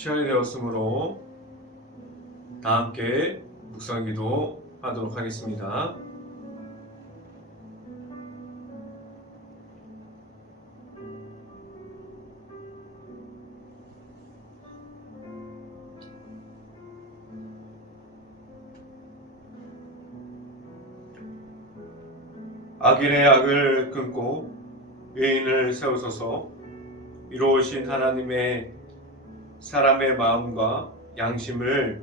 시간이 되었으므로 다 함께 묵상기도 하도록 하겠습니다. 악인의 악을 끊고 의인을 세우소서. 이로우신 하나님의 사람의 마음과 양심을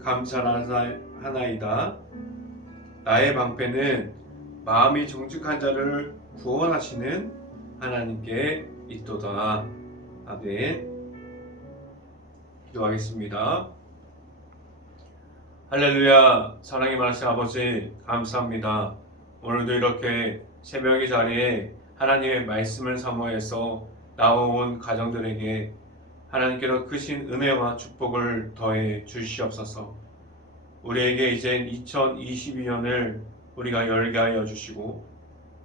감찰하나이다. 나의 방패는 마음이 정직한 자를 구원하시는 하나님께 있도다. 아멘. 기도하겠습니다. 할렐루야. 사랑이 많으신 아버지 감사합니다. 오늘도 이렇게 새벽의 자리에 하나님의 말씀을 사모해서 나온 가정들에게 하나님께서 크신 은혜와 축복을 더해 주시옵소서. 우리에게 이제 2022년을 우리가 열게 하여 주시고,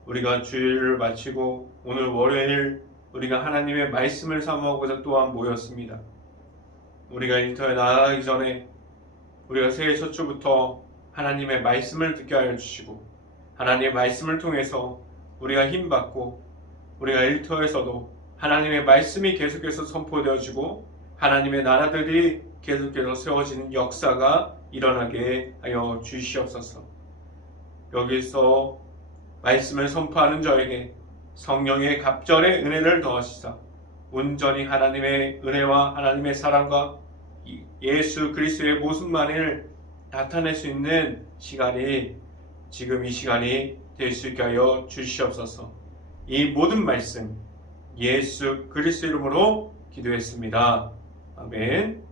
우리가 주일을 마치고 오늘 월요일 우리가 하나님의 말씀을 사모하고자 또한 모였습니다. 우리가 일터에 나아가기 전에 우리가 새해 첫 주부터 하나님의 말씀을 듣게 하여 주시고, 하나님의 말씀을 통해서 우리가 힘받고, 우리가 일터에서도 하나님의 말씀이 계속해서 선포되어지고 하나님의 나라들이 계속해서 세워지는 역사가 일어나게 하여 주시옵소서. 여기서 말씀을 선포하는 저에게 성령의 갑절의 은혜를 더하시사 온전히 하나님의 은혜와 하나님의 사랑과 예수 그리스도의 모습만을 나타낼 수 있는 시간이 지금 이 시간이 될 수 있게 하여 주시옵소서. 이 모든 말씀 예수 그리스도 이름으로 기도했습니다. 아멘.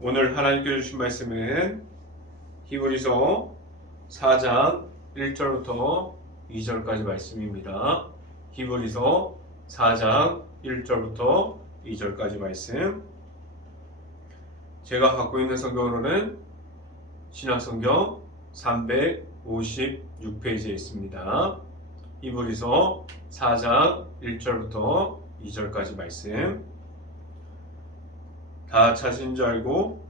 오늘 하나님께 주신 말씀은 히브리서 4장 1절부터 2절까지 말씀입니다. 히브리서 4장 1절부터 2절까지 말씀. 제가 갖고 있는 성경으로는 신약성경 356페이지에 있습니다. 히브리서 4장 1절부터 2절까지 말씀. 다 찾은 줄 알고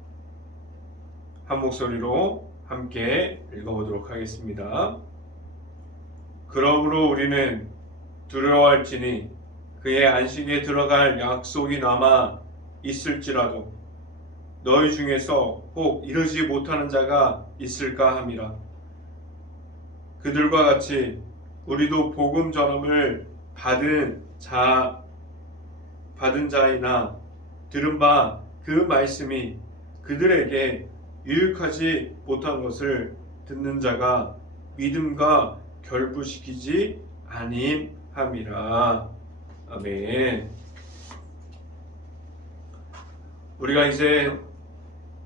한 목소리로 함께 읽어보도록 하겠습니다. 그러므로 우리는 두려워할지니 그의 안식에 들어갈 약속이 남아 있을지라도 너희 중에서 혹 이르지 못하는 자가 있을까 함이라. 그들과 같이 우리도 복음 전함을 받은 자이나 들은 바 그 말씀이 그들에게 유익하지 못한 것을 듣는 자가 믿음과 결부시키지 아님함이라. 아멘. 우리가 이제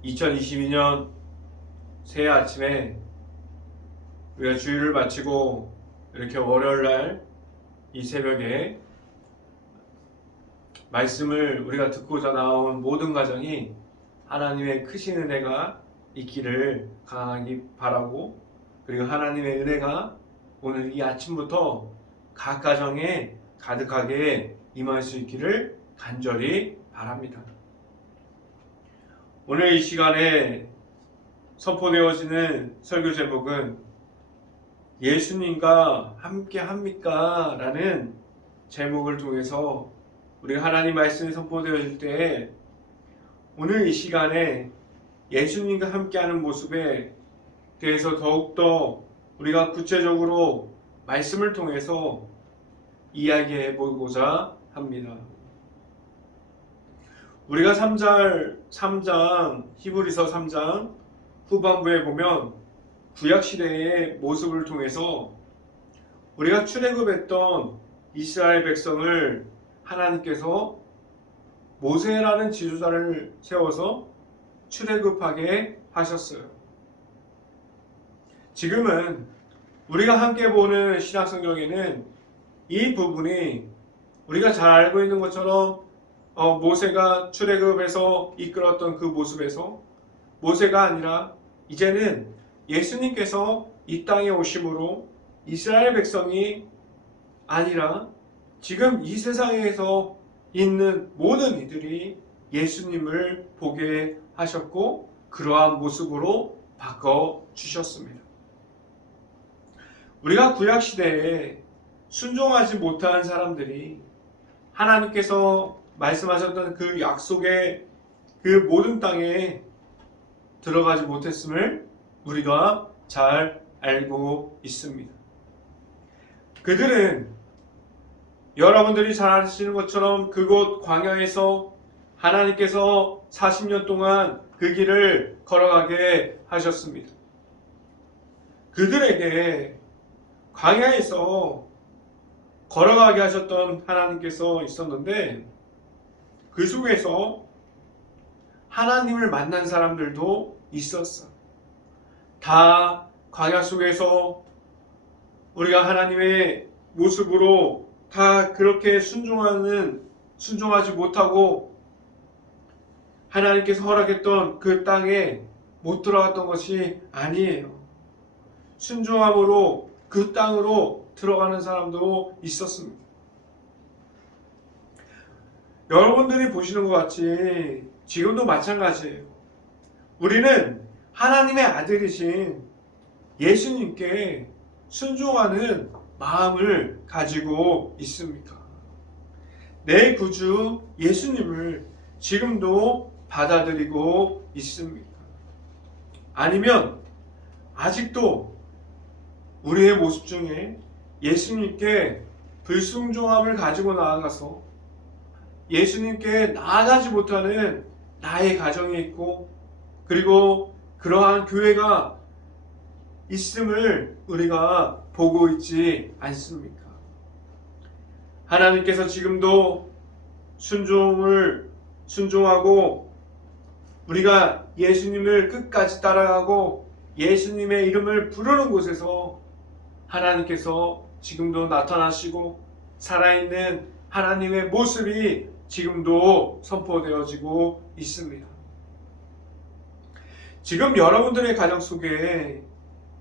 2022년 새해 아침에 우리가 주일을 마치고 이렇게 월요일날 이 새벽에 말씀을 우리가 듣고자 나온 모든 가정이 하나님의 크신 은혜가 있기를 강하게 바라고, 그리고 하나님의 은혜가 오늘 이 아침부터 각 가정에 가득하게 임할 수 있기를 간절히 바랍니다. 오늘 이 시간에 선포되어지는 설교 제목은 예수님과 함께 합니까? 라는 제목을 통해서 우리가 하나님 말씀이 선포되어질 때 오늘 이 시간에 예수님과 함께하는 모습에 대해서 더욱더 우리가 구체적으로 말씀을 통해서 이야기해 보고자 합니다. 우리가 3장 히브리서 3장 후반부에 보면 구약시대의 모습을 통해서 우리가 출애굽했던 이스라엘 백성을 하나님께서 모세라는 지도자를 세워서 출애굽하게 하셨어요. 지금은 우리가 함께 보는 신약성경에는 이 부분이 우리가 잘 알고 있는 것처럼 모세가 출애굽해서 이끌었던 그 모습에서 모세가 아니라 이제는 예수님께서 이 땅에 오심으로 이스라엘 백성이 아니라 지금 이 세상에서 있는 모든 이들이 예수님을 보게 하셨고 그러한 모습으로 바꿔주셨습니다. 우리가 구약시대에 순종하지 못한 사람들이 하나님께서 말씀하셨던 그 약속의 그 모든 땅에 들어가지 못했음을 우리가 잘 알고 있습니다. 그들은 여러분들이 잘 아시는 것처럼 그곳 광야에서 하나님께서 40년 동안 그 길을 걸어가게 하셨습니다. 그들에게 광야에서 걸어가게 하셨던 하나님께서 있었는데 그 속에서 하나님을 만난 사람들도 있었어. 다 광야 속에서 우리가 하나님의 모습으로 다 그렇게 순종하지 못하고 하나님께서 허락했던 그 땅에 못 들어갔던 것이 아니에요. 순종함으로 그 땅으로 들어가는 사람도 있었습니다. 여러분들이 보시는 것 같이 지금도 마찬가지예요. 우리는 하나님의 아들이신 예수님께 순종하는 마음을 가지고 있습니까? 내 구주 예수님을 지금도 받아들이고 있습니까? 아니면 아직도 우리의 모습 중에 예수님께 불순종함을 가지고 나아가서 예수님께 나아가지 못하는 나의 가정이 있고 그리고 그러한 교회가 있음을 우리가 보고 있지 않습니까? 하나님께서 지금도 순종하고 우리가 예수님을 끝까지 따라가고 예수님의 이름을 부르는 곳에서 하나님께서 지금도 나타나시고 살아있는 하나님의 모습이 지금도 선포되어지고 있습니다. 지금 여러분들의 가정 속에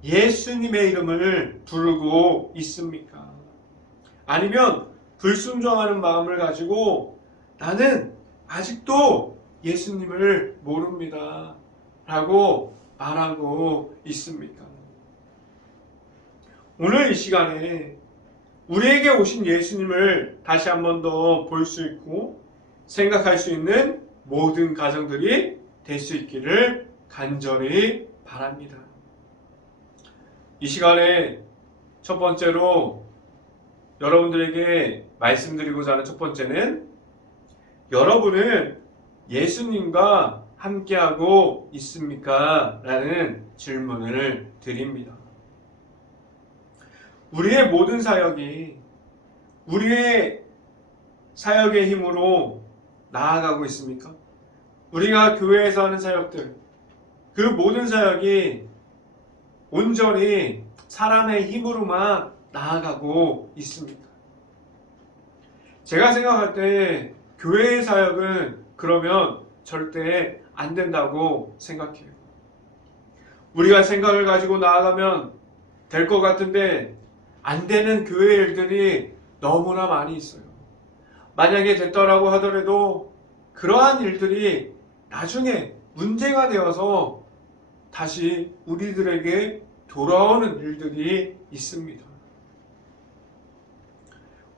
예수님의 이름을 부르고 있습니까? 아니면 불순종하는 마음을 가지고 나는 아직도 예수님을 모릅니다 라고 말하고 있습니까? 오늘 이 시간에 우리에게 오신 예수님을 다시 한 번 더 볼 수 있고 생각할 수 있는 모든 가정들이 될 수 있기를 간절히 바랍니다. 이 시간에 첫 번째로 여러분들에게 말씀드리고자 하는 첫 번째는 여러분은 예수님과 함께하고 있습니까? 라는 질문을 드립니다. 우리의 모든 사역이 우리의 사역의 힘으로 나아가고 있습니까? 우리가 교회에서 하는 사역들, 그 모든 사역이 온전히 사람의 힘으로만 나아가고 있습니까? 제가 생각할 때 교회의 사역은 그러면 절대 안 된다고 생각해요. 우리가 생각을 가지고 나아가면 될 것 같은데 안 되는 교회 일들이 너무나 많이 있어요. 만약에 됐더라고 하더라도 그러한 일들이 나중에 문제가 되어서 다시 우리들에게 돌아오는 일들이 있습니다.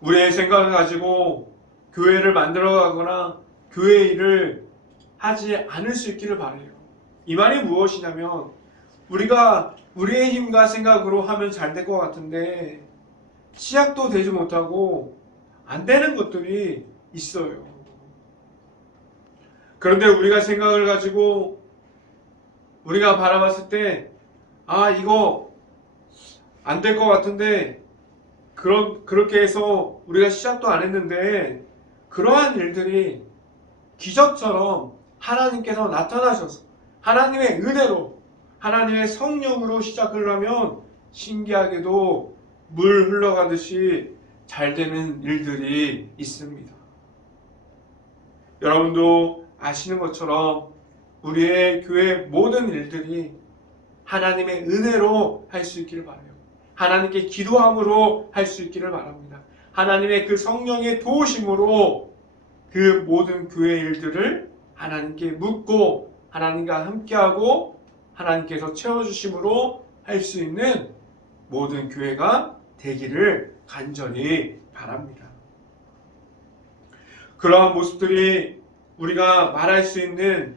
우리의 생각을 가지고 교회를 만들어가거나 교회 일을 하지 않을 수 있기를 바라요. 이 말이 무엇이냐면 우리가 우리의 힘과 생각으로 하면 잘 될 것 같은데 시작도 되지 못하고 안 되는 것들이 있어요. 그런데 우리가 생각을 가지고 우리가 바라봤을 때 이거 안 될 것 같은데 그렇게 해서 우리가 시작도 안 했는데 그러한 일들이 기적처럼 하나님께서 나타나셔서 하나님의 은혜로 하나님의 성령으로 시작을 하면 신기하게도 물 흘러가듯이 잘 되는 일들이 있습니다. 여러분도 아시는 것처럼 우리의 교회 모든 일들이 하나님의 은혜로 할 수 있기를 바라요. 하나님께 기도함으로 할 수 있기를 바랍니다. 하나님의 그 성령의 도우심으로 그 모든 교회 일들을 하나님께 묻고 하나님과 함께하고 하나님께서 채워주심으로 할 수 있는 모든 교회가 되기를 간절히 바랍니다. 그러한 모습들이 우리가 말할 수 있는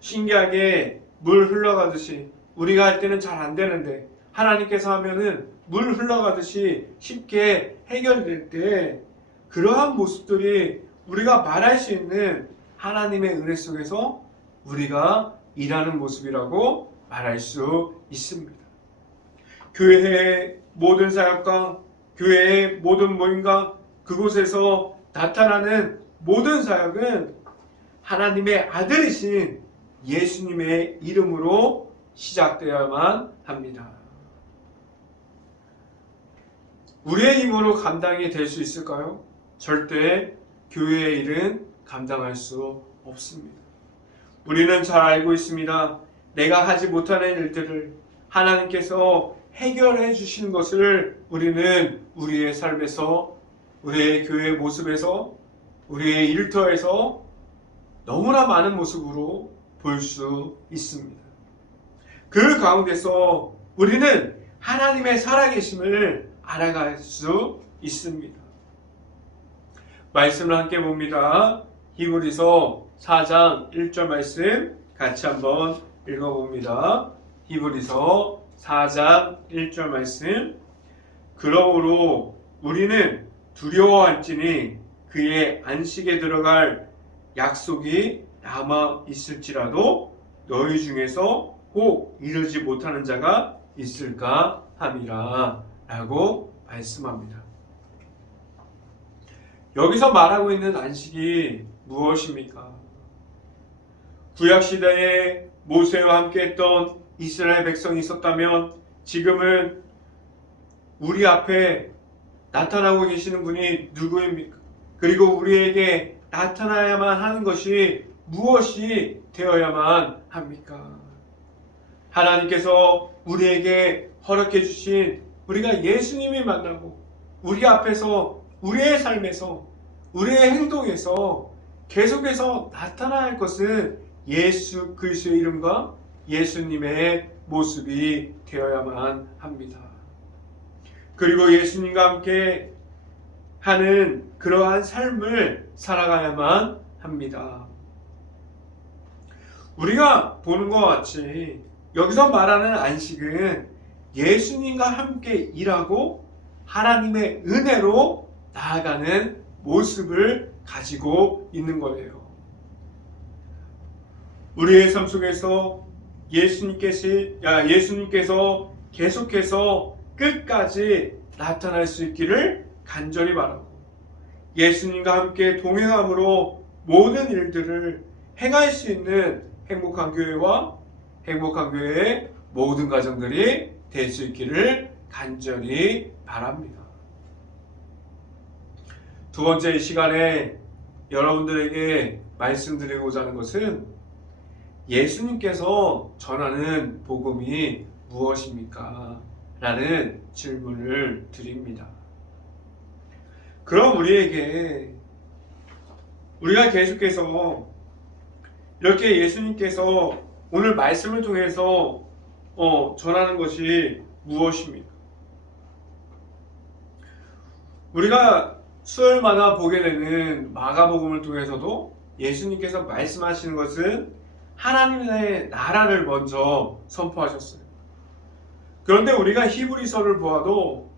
신기하게 물 흘러가듯이 우리가 할 때는 잘 안 되는데 하나님께서 하면은 물 흘러가듯이 쉽게 해결될 때 그러한 모습들이 우리가 말할 수 있는 하나님의 은혜 속에서 우리가 일하는 모습이라고 말할 수 있습니다. 교회의 모든 사역과 교회의 모든 모임과 그곳에서 나타나는 모든 사역은 하나님의 아들이신 예수님의 이름으로 시작되어야만 합니다. 우리의 힘으로 감당이 될 수 있을까요? 절대 교회의 일은 감당할 수 없습니다. 우리는 잘 알고 있습니다. 내가 하지 못하는 일들을 하나님께서 해결해 주시는 것을 우리는 우리의 삶에서, 우리의 교회의 모습에서, 우리의 일터에서 너무나 많은 모습으로 볼 수 있습니다. 그 가운데서 우리는 하나님의 살아계심을 알아갈 수 있습니다. 말씀을 함께 봅니다. 히브리서 4장 1절 말씀 같이 한번 읽어봅니다. 히브리서 4장 1절 말씀. 그러므로 우리는 두려워할지니 그의 안식에 들어갈 약속이 남아 있을지라도 너희 중에서 꼭 이르지 못하는 자가 있을까 함이라 라고 말씀합니다. 여기서 말하고 있는 안식이 무엇입니까? 구약시대에 모세와 함께 했던 이스라엘 백성이 있었다면 지금은 우리 앞에 나타나고 계시는 분이 누구입니까? 그리고 우리에게 나타나야만 하는 것이 무엇이 되어야만 합니까? 하나님께서 우리에게 허락해 주신 우리가 예수님이 만나고 우리 앞에서 우리의 삶에서 우리의 행동에서 계속해서 나타나야 할 것은 예수 그리스도의 이름과 예수님의 모습이 되어야만 합니다. 그리고 예수님과 함께 하는 그러한 삶을 살아가야만 합니다. 우리가 보는 것 같이 여기서 말하는 안식은 예수님과 함께 일하고 하나님의 은혜로 나아가는 모습을 가지고 있는 거예요. 우리의 삶 속에서 예수님께서 계속해서 끝까지 나타날 수 있기를 간절히 바라고 예수님과 함께 동행함으로 모든 일들을 행할 수 있는 행복한 교회와 행복한 교회의 모든 가정들이 될 수 있기를 간절히 바랍니다. 두 번째 이 시간에 여러분들에게 말씀드리고자 하는 것은 예수님께서 전하는 복음이 무엇입니까? 라는 질문을 드립니다. 그럼 우리가 계속해서 이렇게 예수님께서 오늘 말씀을 통해서 전하는 것이 무엇입니까? 우리가 수요일마다 보게 되는 마가복음을 통해서도 예수님께서 말씀하시는 것은 하나님의 나라를 먼저 선포하셨어요. 그런데 우리가 히브리서를 보아도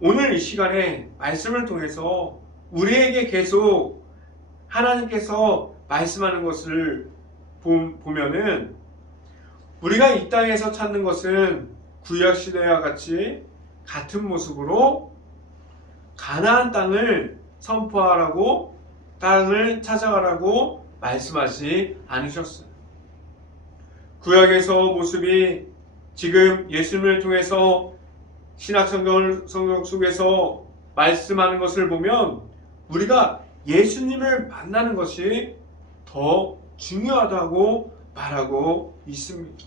오늘 이 시간에 말씀을 통해서 우리에게 계속 하나님께서 말씀하는 것을 보면은 우리가 이 땅에서 찾는 것은 구약시대와 같이 같은 모습으로 가나안 땅을 선포하라고 땅을 찾아가라고 말씀하지 않으셨어요. 구약에서 모습이 지금 예수님을 통해서 신약성경 속에서 말씀하는 것을 보면 우리가 예수님을 만나는 것이 더 중요하다고 말하고 있습니다.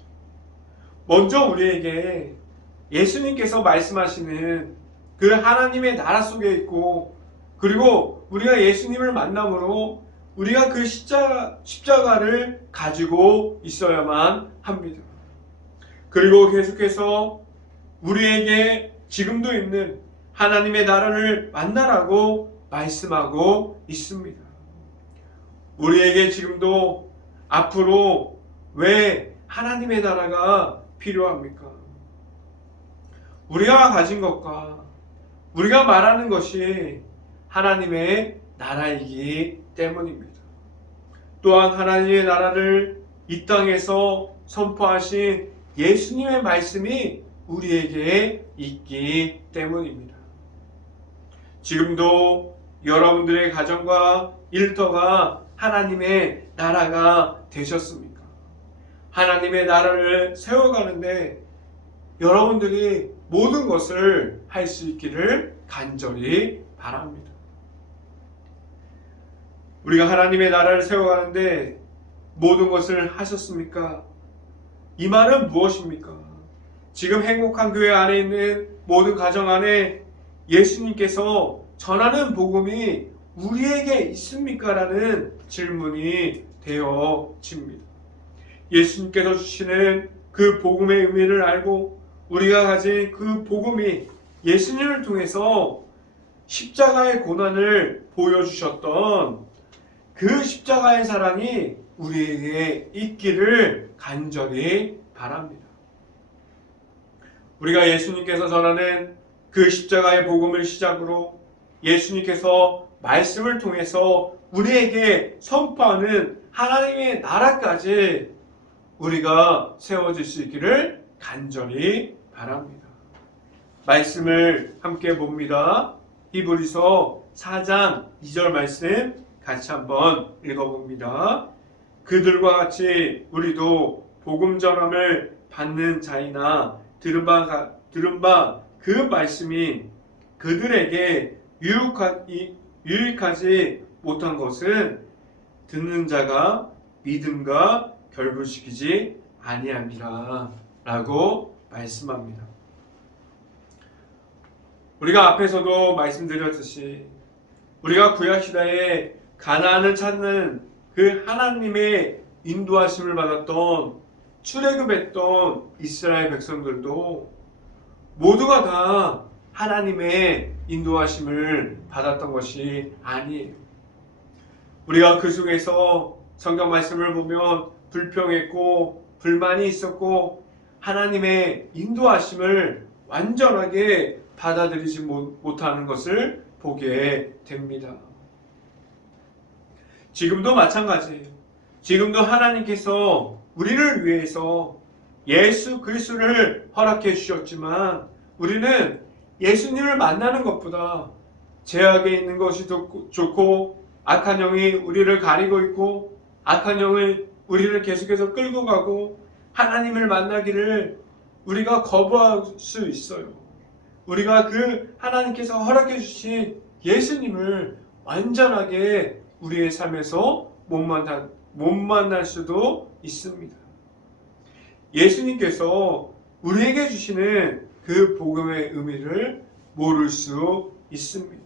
먼저 우리에게 예수님께서 말씀하시는 그 하나님의 나라 속에 있고 그리고 우리가 예수님을 만남으로 우리가 그 십자가를 가지고 있어야만 합니다. 그리고 계속해서 우리에게 지금도 있는 하나님의 나라를 만나라고 말씀하고 있습니다. 우리에게 지금도 앞으로 왜 하나님의 나라가 필요합니까? 우리가 가진 것과 우리가 말하는 것이 하나님의 나라이기 때문입니다. 또한 하나님의 나라를 이 땅에서 선포하신 예수님의 말씀이 우리에게 있기 때문입니다. 지금도 여러분들의 가정과 일터가 하나님의 나라가 되셨습니까? 하나님의 나라를 세워가는데 여러분들이 모든 것을 할 수 있기를 간절히 바랍니다. 우리가 하나님의 나라를 세워가는데 모든 것을 하셨습니까? 이 말은 무엇입니까? 지금 행복한 교회 안에 있는 모든 가정 안에 예수님께서 전하는 복음이 우리에게 있습니까? 라는 질문이 되어집니다. 예수님께서 주시는 그 복음의 의미를 알고 우리가 가진 그 복음이 예수님을 통해서 십자가의 고난을 보여주셨던 그 십자가의 사랑이 우리에게 있기를 간절히 바랍니다. 우리가 예수님께서 전하는 그 십자가의 복음을 시작으로 예수님께서 말씀을 통해서 우리에게 선포하는 하나님의 나라까지 우리가 세워질 수 있기를 간절히 바랍니다. 말씀을 함께 봅니다. 히브리서 4장 2절 말씀 같이 한번 읽어봅니다. 그들과 같이 우리도 복음 전함을 받는 자이나 들은 바 그 말씀이 그들에게 유익하지 못한 것은 듣는 자가 믿음과 결부시키지 아니함이라 라고 말씀합니다. 우리가 앞에서도 말씀드렸듯이 우리가 구약시대에 가나안을 찾는 그 하나님의 인도하심을 받았던 출애굽했던 이스라엘 백성들도 모두가 다 하나님의 인도하심을 받았던 것이 아니에요. 우리가 그 속에서 성경 말씀을 보면 불평했고 불만이 있었고 하나님의 인도하심을 완전하게 받아들이지 못하는 것을 보게 됩니다. 지금도 마찬가지예요. 지금도 하나님께서 우리를 위해서 예수 그리스도를 허락해 주셨지만 우리는 예수님을 만나는 것보다 죄악에 있는 것이 좋고 악한 영이 우리를 가리고 있고 악한 영이 우리를 계속해서 끌고 가고 하나님을 만나기를 우리가 거부할 수 있어요. 우리가 그 하나님께서 허락해 주신 예수님을 완전하게 우리의 삶에서 못 만날 수도 있습니다. 예수님께서 우리에게 주시는 그 복음의 의미를 모를 수 있습니다.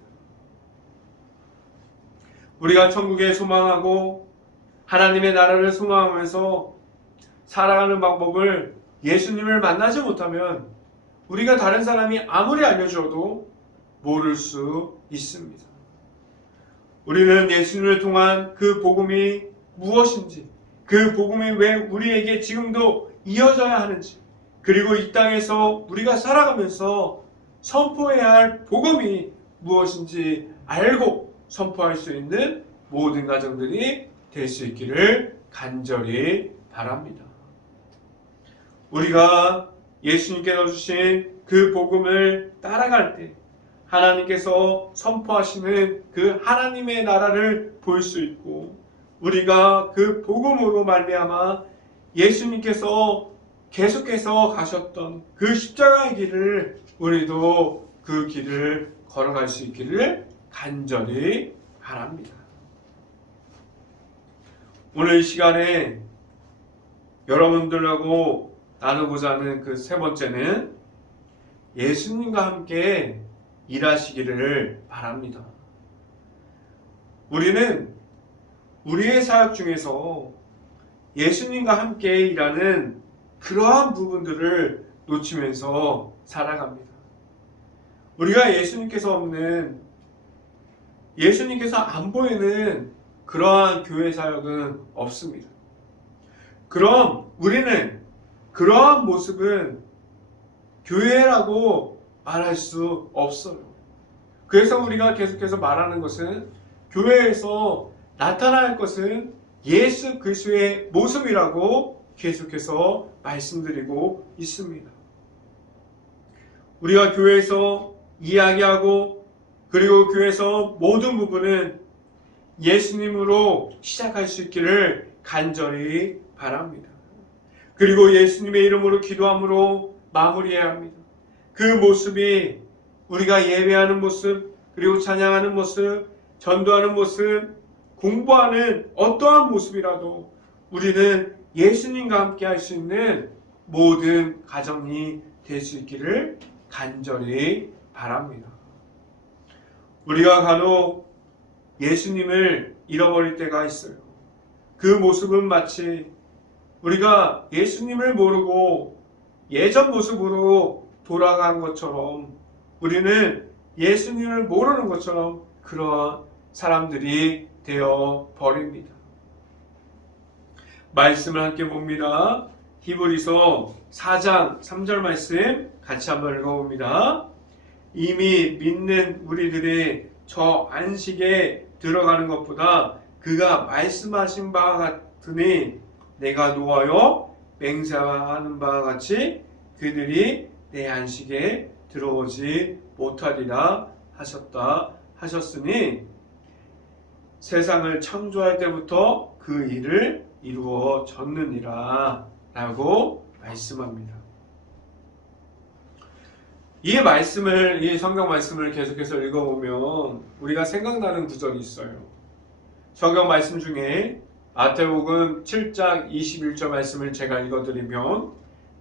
우리가 천국에 소망하고 하나님의 나라를 소망하면서 살아가는 방법을 예수님을 만나지 못하면 우리가 다른 사람이 아무리 알려줘도 모를 수 있습니다. 우리는 예수님을 통한 그 복음이 무엇인지, 그 복음이 왜 우리에게 지금도 이어져야 하는지, 그리고 이 땅에서 우리가 살아가면서 선포해야 할 복음이 무엇인지 알고 선포할 수 있는 모든 가정들이 될 수 있기를 간절히 바랍니다. 우리가 예수님께서 주신 그 복음을 따라갈 때 하나님께서 선포하시는 그 하나님의 나라를 볼 수 있고 우리가 그 복음으로 말미암아 예수님께서 계속해서 가셨던 그 십자가의 길을 우리도 그 길을 걸어갈 수 있기를 간절히 바랍니다. 오늘 이 시간에 여러분들하고 나누고자 하는 그 세 번째는 예수님과 함께 일하시기를 바랍니다. 우리는 우리의 사역 중에서 예수님과 함께 일하는 그러한 부분들을 놓치면서 살아갑니다. 우리가 예수님께서 안 보이는 그러한 교회 사역은 없습니다. 그럼 우리는 그러한 모습은 교회라고 말할 수 없어요. 그래서 우리가 계속해서 말하는 것은 교회에서 나타날 것은 예수 그리스도의 모습이라고 계속해서 말씀드리고 있습니다. 우리가 교회에서 이야기하고 그리고 교회에서 모든 부분은 예수님으로 시작할 수 있기를 간절히 바랍니다. 그리고 예수님의 이름으로 기도함으로 마무리해야 합니다. 그 모습이 우리가 예배하는 모습, 그리고 찬양하는 모습, 전도하는 모습, 공부하는 어떠한 모습이라도 우리는 예수님과 함께 할 수 있는 모든 가정이 될 수 있기를 간절히 바랍니다. 우리가 간혹 예수님을 잃어버릴 때가 있어요. 그 모습은 마치 우리가 예수님을 모르고 예전 모습으로 돌아간 것처럼 우리는 예수님을 모르는 것처럼 그러한 사람들이 되어 버립니다. 말씀을 함께 봅니다. 히브리서 4장 3절 말씀 같이 한번 읽어봅니다. 이미 믿는 우리들이 저 안식에 들어가는 것보다 그가 말씀하신 바와 같으니 내가 노하여 맹세하는 바와 같이 그들이 내 안식에 들어오지 못하리라 하셨으니 세상을 창조할 때부터 그 일을 이루어졌느니라 라고 말씀합니다. 이 성경 말씀을 계속해서 읽어보면 우리가 생각나는 구절이 있어요. 성경 말씀 중에 마태복음 7장 21절 말씀을 제가 읽어드리면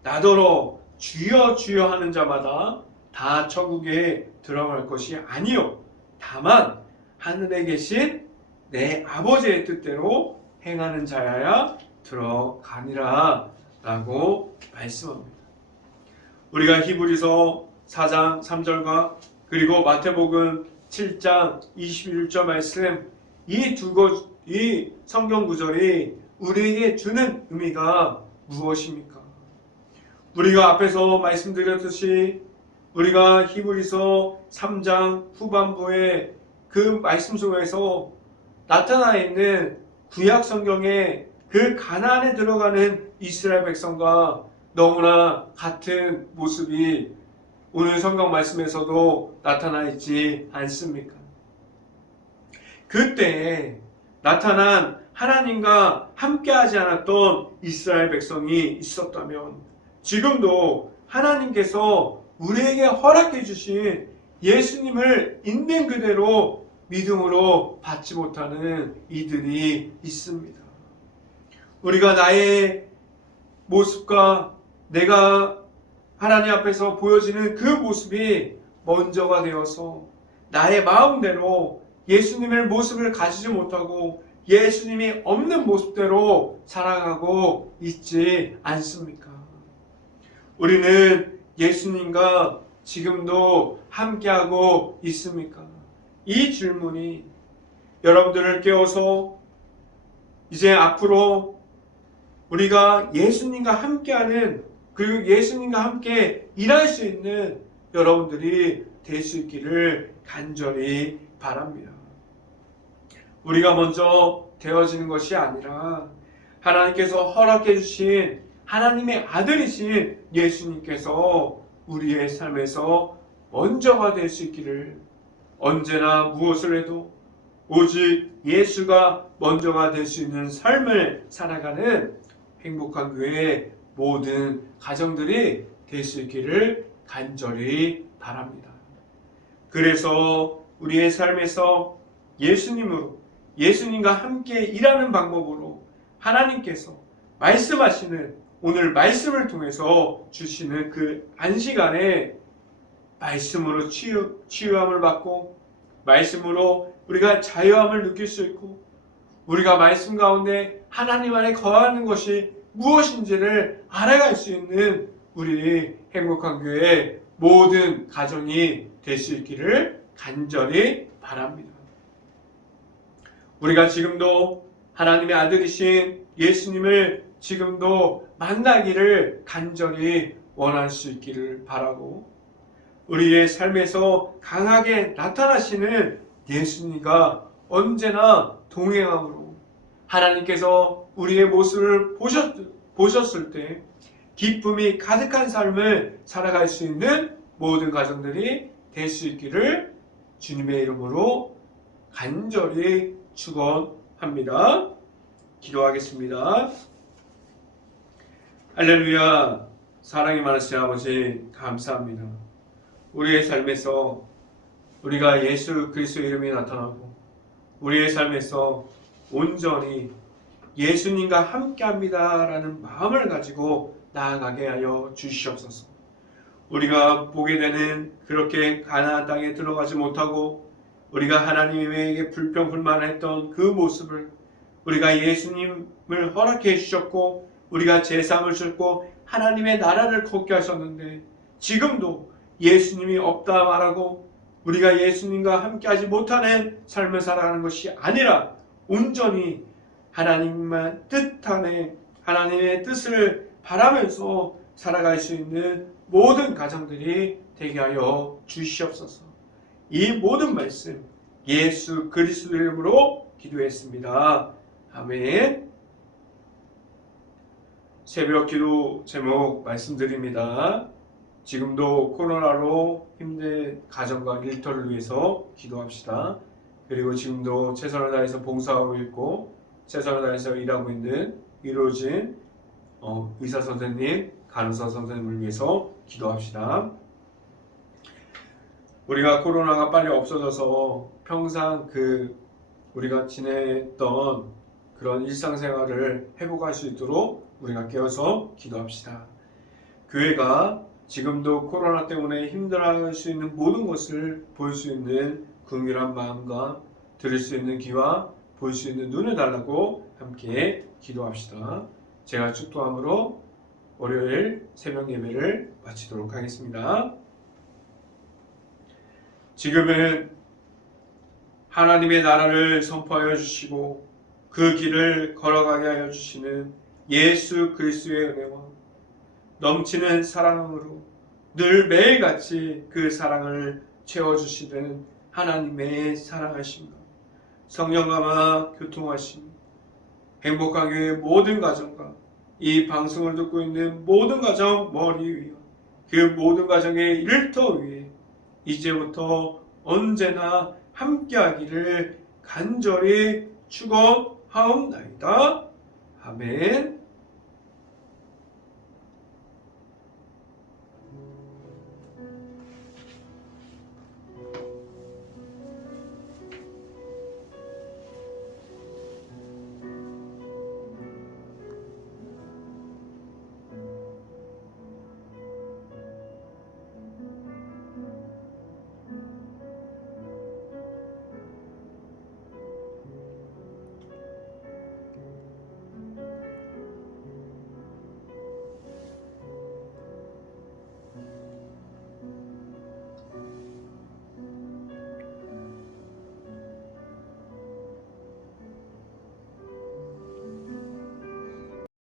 나더러 주여 주여 하는 자마다 다 천국에 들어갈 것이 아니요 다만 하늘에 계신 내 아버지의 뜻대로 행하는 자야야 들어가니라 라고 말씀합니다. 우리가 히브리서 4장 3절과 그리고 마태복음 7장 21절 말씀 이 성경 구절이 우리에게 주는 의미가 무엇입니까? 우리가 앞에서 말씀드렸듯이 우리가 히브리서 3장 후반부에 그 말씀 속에서 나타나 있는 구약 성경의 그 가나안에 들어가는 이스라엘 백성과 너무나 같은 모습이 오늘 성경 말씀에서도 나타나 있지 않습니까? 그때 나타난 하나님과 함께하지 않았던 이스라엘 백성이 있었다면 지금도 하나님께서 우리에게 허락해 주신 예수님을 있는 그대로 믿음으로 받지 못하는 이들이 있습니다. 우리가 나의 모습과 내가 하나님 앞에서 보여지는 그 모습이 먼저가 되어서 나의 마음대로 예수님의 모습을 가지지 못하고 예수님이 없는 모습대로 살아가고 있지 않습니까? 우리는 예수님과 지금도 함께하고 있습니까? 이 질문이 여러분들을 깨워서 이제 앞으로 우리가 예수님과 함께하는 그리고 예수님과 함께 일할 수 있는 여러분들이 될 수 있기를 간절히 바랍니다. 우리가 먼저 되어지는 것이 아니라 하나님께서 허락해 주신 하나님의 아들이신 예수님께서 우리의 삶에서 먼저가 될 수 있기를 언제나 무엇을 해도 오직 예수가 먼저가 될 수 있는 삶을 살아가는 행복한 교회의 모든 가정들이 될 수 있기를 간절히 바랍니다. 그래서 우리의 삶에서 예수님과 함께 일하는 방법으로 하나님께서 말씀하시는 오늘 말씀을 통해서 주시는 그 안식 안에 말씀으로 치유함을 받고 말씀으로 우리가 자유함을 느낄 수 있고 우리가 말씀 가운데 하나님 안에 거하는 것이 무엇인지를 알아갈 수 있는 우리 행복한 교회 모든 가정이 될 수 있기를 간절히 바랍니다. 우리가 지금도 하나님의 아들이신 예수님을 지금도 만나기를 간절히 원할 수 있기를 바라고 우리의 삶에서 강하게 나타나시는 예수님과 언제나 동행함으로 하나님께서 우리의 모습을 보셨을 때 기쁨이 가득한 삶을 살아갈 수 있는 모든 가정들이 될 수 있기를 주님의 이름으로 간절히 축원합니다. 기도하겠습니다. 할렐루야. 사랑이 많으신 아버지 감사합니다. 우리의 삶에서 우리가 예수 그리스도의 이름이 나타나고 우리의 삶에서 온전히 예수님과 함께합니다 라는 마음을 가지고 나아가게 하여 주시옵소서. 우리가 보게 되는 그렇게 가나안 땅에 들어가지 못하고 우리가 하나님에게 불평불만했던 그 모습을 우리가 예수님을 허락해 주셨고 우리가 제사함을 주셨고 하나님의 나라를 걷게 하셨는데 지금도 예수님이 없다 말하고 우리가 예수님과 함께하지 못하는 삶을 살아가는 것이 아니라 온전히 하나님만 뜻 안에 하나님의 뜻을 바라면서 살아갈 수 있는 모든 가정들이 되게 하여 주시옵소서. 이 모든 말씀 예수 그리스도 이름으로 기도했습니다. 아멘. 새벽 기도 제목 말씀드립니다. 지금도 코로나로 힘든 가정과 일터를 위해서 기도합시다. 그리고 지금도 최선을 다해서 봉사하고 있고 최선을 다해서 일하고 있는 이루어진 의사 선생님, 간호사 선생님을 위해서 기도합시다. 우리가 코로나가 빨리 없어져서 평상 우리가 지냈던 그런 일상생활을 회복할 수 있도록 우리가 깨어서 기도합시다. 교회가 지금도 코로나 때문에 힘들어할 수 있는 모든 것을 볼 수 있는 긍휼한 마음과 들을 수 있는 귀와 볼 수 있는 눈을 달라고 함께 기도합시다. 제가 축도함으로 월요일 새벽 예배를 마치도록 하겠습니다. 지금은 하나님의 나라를 선포하여 주시고 그 길을 걸어가게 하여 주시는 예수 그리스도의 은혜와 넘치는 사랑으로 늘 매일같이 그 사랑을 채워주시는 하나님의 사랑하심과 성령감화 교통하심 행복한 교회의 모든 가정과 이 방송을 듣고 있는 모든 가정 머리 위와 그 모든 가정의 일터 위에 이제부터 언제나 함께하기를 간절히 축원하옵나이다. 아멘.